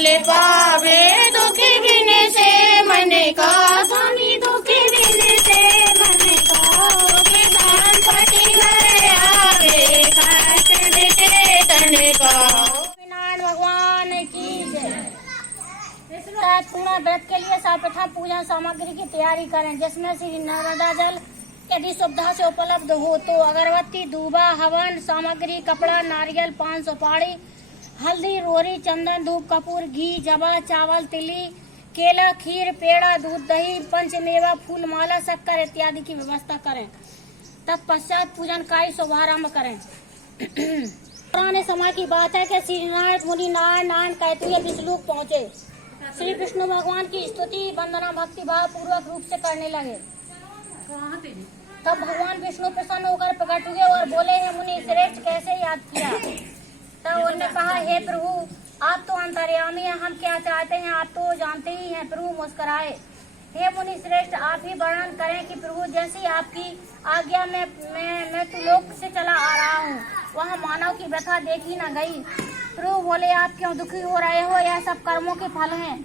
फल पावे दुख बिन से मन का स्वामी दुख बिन से मन का किसान पति घर आवे कष्ट मिटे तन का। नारायण भगवान की जय। पूर्ण व्रत के लिए सर्वप्रथम पूजन सामग्री की तैयारी करें, जिसमें श्री नर्मदा जल यदि सुविधा से उपलब्ध हो तो अगरबत्ती, दूबा, हवन सामग्री, कपड़ा, नारियल, पान, सुपारी, हल्दी, रोरी, चंदन, धूप, कपूर, घी, जवा, चावल, तिली, केला, खीर, पेड़ा, दूध, दही, पंचमेवा, फूल माला, शक्कर इत्यादि की व्यवस्था करें। तत्पश्चात पूजन का शुभारंभ करें। पुराने समय की बात है कि श्री नारायण मुनि नारायण कहते हुए विष्णुलोक पहुँचे। श्री विष्णु भगवान की स्तुति वंदना भक्ति भाव पूर्वक रूप से करने लगे। तब भगवान विष्णु प्रसन्न होकर प्रकट हुए और बोले, हे मुनि श्रेष्ठ, कैसे याद किया? तब उन्होंने कहा, हे प्रभु, आप तो अंतर्यामी हैं, हम क्या चाहते हैं आप तो जानते ही हैं। प्रभु मुस्कुराए, हे मुनि श्रेष्ठ, आप ही वर्णन करें कि प्रभु जैसी आपकी आज्ञा में मैं तो लोक से चला आ रहा हूँ, वहाँ मानव की व्यथा देखी न गई। प्रभु बोले, आप क्यों दुखी हो रहे हो? यह सब कर्मों के फल हैं।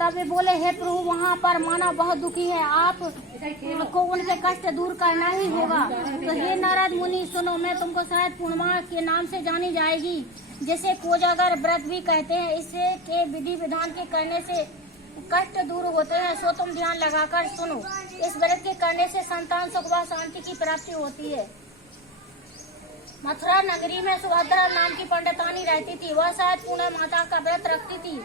तब वे बोले, हे प्रभु, वहाँ पर मानव बहुत दुखी है, आप को उनके कष्ट दूर करना ही होगा। तो हे नारद मुनि सुनो, मैं तुमको शायद पूर्णिमा के नाम से जानी जाएगी, जिसे कोजागर व्रत भी कहते हैं। इससे के विधि विधान के करने से कष्ट दूर होते हैं, सो तुम ध्यान लगाकर सुनो। इस व्रत के करने से संतान सुख व शांति की प्राप्ति होती है। मथुरा नगरी में सुभद्रा नाम की पंडितानी रहती थी। वह शायद पूर्ण माता का व्रत रखती थी।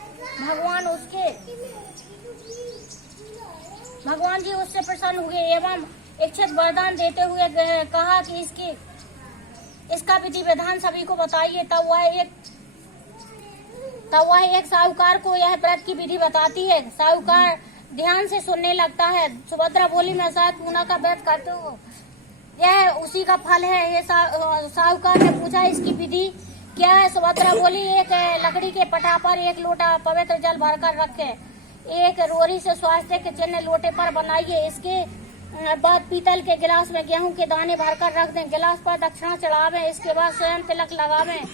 भगवान जी उससे प्रसन्न हुए एवं इच्छित वरदान देते हुए कहा कि इसका विधि विधान सभी को बताइए। तब वह एक साहूकार को यह व्रत की विधि बताती है। साहूकार ध्यान से सुनने लगता है। सुभद्रा बोली, मैं शायद पूना का व्रत करती हूँ, यह उसी का फल है। ये साहूकार ने पूछा, इसकी विधि क्या है? सुभद्रा बोली, एक लकड़ी के पटा पर एक लोटा पवित्र जल भरकर रखे, एक रोरी से स्वास्थ्य के चिन्ह लोटे पर बनाइए। इसके बाद पीतल के गिलास में गेहूं के दाने भरकर रख दें। गिलास पर दक्षिणा चढ़ावें। इसके बाद स्वयं तिलक लगावें।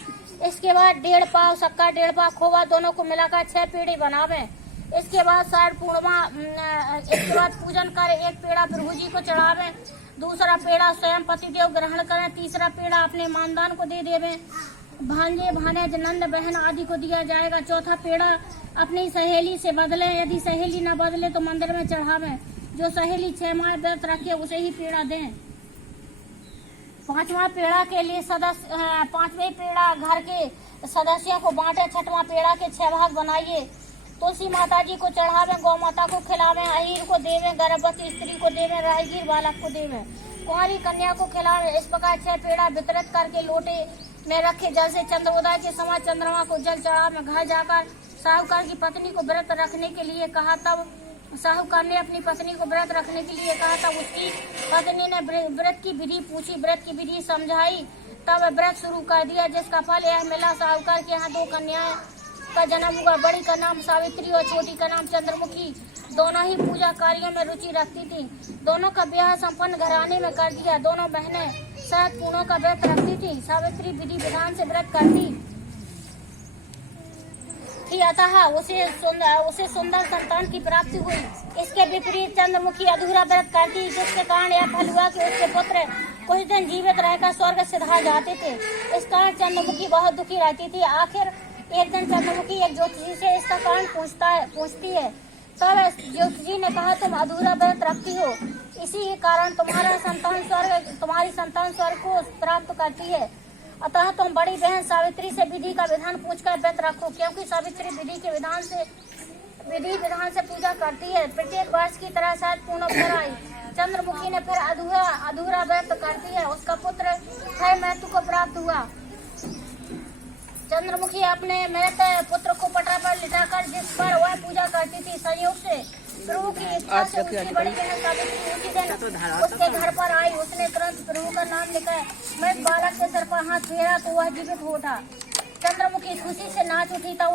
इसके बाद 1.5 पाव शक्कर, 1.5 पाव खोवा दोनों को मिलाकर 6 पेड़ी बनावें। इसके बाद शायद पूर्णिमा, इसके बाद पूजन कर एक पेड़ा प्रभु जी को चढ़ावें, दूसरा पेड़ा स्वयं पतिदेव ग्रहण करें, तीसरा पेड़ा अपने मानदान को दे देवें, भांजे भानेज नंद बहन आदि को दिया जाएगा। चौथा पेड़ा अपनी सहेली से बदलें, यदि सहेली न बदले तो मंदिर में चढ़ावें। जो सहेली 6 माह व्रत रखे उसे ही पेड़ा दें। 5वां पेड़ा के लिए 5वें पेड़ा घर के सदस्यों को बांटे। 6वां पेड़ा के 6 भाग बनाइए। तुलसी माता जी को चढ़ावें, गौ माता को खिलावें, अहीर को देवें, गर्भवती स्त्री को देवें, राहगीर बालक को देवें, कुंवारी कन्या को खिलावें। इस प्रकार 6 पेड़ा वितरित करके लोटे में रखे जल से चंद्रोदय के समय चंद्रमा को जल चढ़ावें। घर जाकर साहूकार की पत्नी को व्रत रखने के लिए कहा। तब साहूकार ने अपनी पत्नी को व्रत रखने के लिए कहा। तब उसकी पत्नी ने व्रत की विधि पूछी, व्रत की विधि समझाई, तब व्रत शुरू कर दिया, जिसका फल यह मिला। साहूकार के यहाँ 2 कन्याएं का जन्म हुआ। बड़ी का नाम सावित्री और छोटी का नाम चंद्रमुखी। दोनों ही पूजा कार्यों में रुचि रखती थी। दोनों का ब्याह संपन्न घराने में कर दिया। दोनों बहनें शायद पूनों का व्रत रखती थी। सावित्री विधि विधान से व्रत करती थी, अतः उसे सुंदर संतान की प्राप्ति हुई। इसके विपरीत चंद्रमुखी अधूरा व्रत करती, जिसके कारण यह फल हुआ कि उसके पुत्र कुछ दिन जीवित रहकर स्वर्ग सिधा जाते थे। इस कारण चंद्रमुखी बहुत दुखी रहती थी। आखिर एक दिन चंद्रमुखी एक ज्योतिषी से इसका कारण पूछती है। तब ज्योतिषी ने कहा, तुम अधूरा व्रत रखती हो, इसी कारण तुम्हारी संतान स्वर्ग को प्राप्त करती है। अतः तुम बड़ी बहन सावित्री से विधि का विधान पूछकर व्रत रखो, क्योंकि सावित्री विधि विधान से पूजा करती है। प्रत्येक वर्ष की तरह शायद पूर्ण कर आई। चंद्रमुखी ने फिर अधूरा व्रत करती है। उसका पुत्र है मृत्यु को प्राप्त हुआ। चंद्रमुखी अपने मृत पुत्र को पटा पर लिटाकर जिस पर वह पूजा करती थी, संयोग से प्रभु की इच्छा से उसकी बड़ी बहन सावित्री उसी दिन उसके घर पर आई। उसने तुरंत प्रभु का नाम लिखा। मृत बालक के सर पर हाथ फेरा तो वह जीवित हो उठा। चंद्रमुखी खुशी से नाच उठी। तब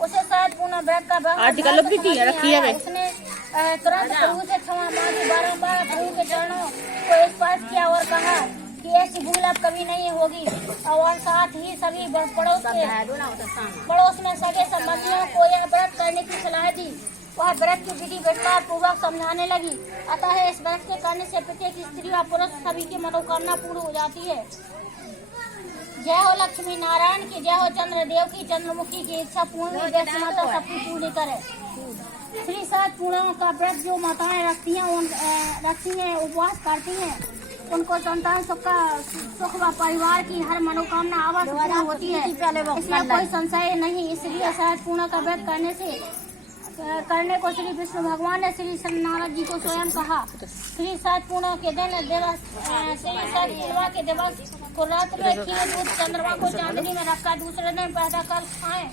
उसे शायद पूर्ण व्रत का उसने तुरंत प्रभु से क्षमा मांगी। बारंबार प्रभु के चरणों को स्पर्श किया और कहा, कि ऐसी भूल अब कभी नहीं होगी। और साथ ही सभी पड़ोस में सगे संबंधियों को यह व्रत करने की सलाह दी। वह व्रत की विधि विस्तार पूर्वक समझाने लगी। अतः इस व्रत के करने से प्रत्येक स्त्री व पुरुष सभी की मनोकामना पूर्ण हो जाती है। जय हो लक्ष्मी नारायण की, जय हो चंद्रदेव की, चंद्रमुखी की इच्छा पूर्ण माता सबकी पूरी करे। श्री सात पूर्णिमा का व्रत जो माताएं रखती हैं उपवास करती हैं, उनको संतान सुख व परिवार की हर मनोकामना अवश्य पूर्ण होती है, इसमें कोई संशय नहीं। इसलिए सहज पूर्णिमा का व्रत करने को श्री विष्णु भगवान ने श्री नारद जी को स्वयं कहा। श्री सात पूर्णिमा के दिन के दिवस को रात में खीर दूध चंद्रमा को चांदनी में रखकर दूसरे दिन पैदा कर खाएं।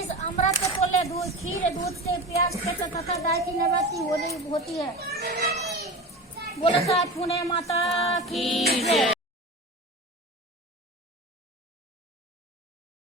इस अमृत तुल्य दूध खीर दूध से प्यास तथा दाय की निवृत्ति होती है। बोलो सात पूर्णिमा माता की जय।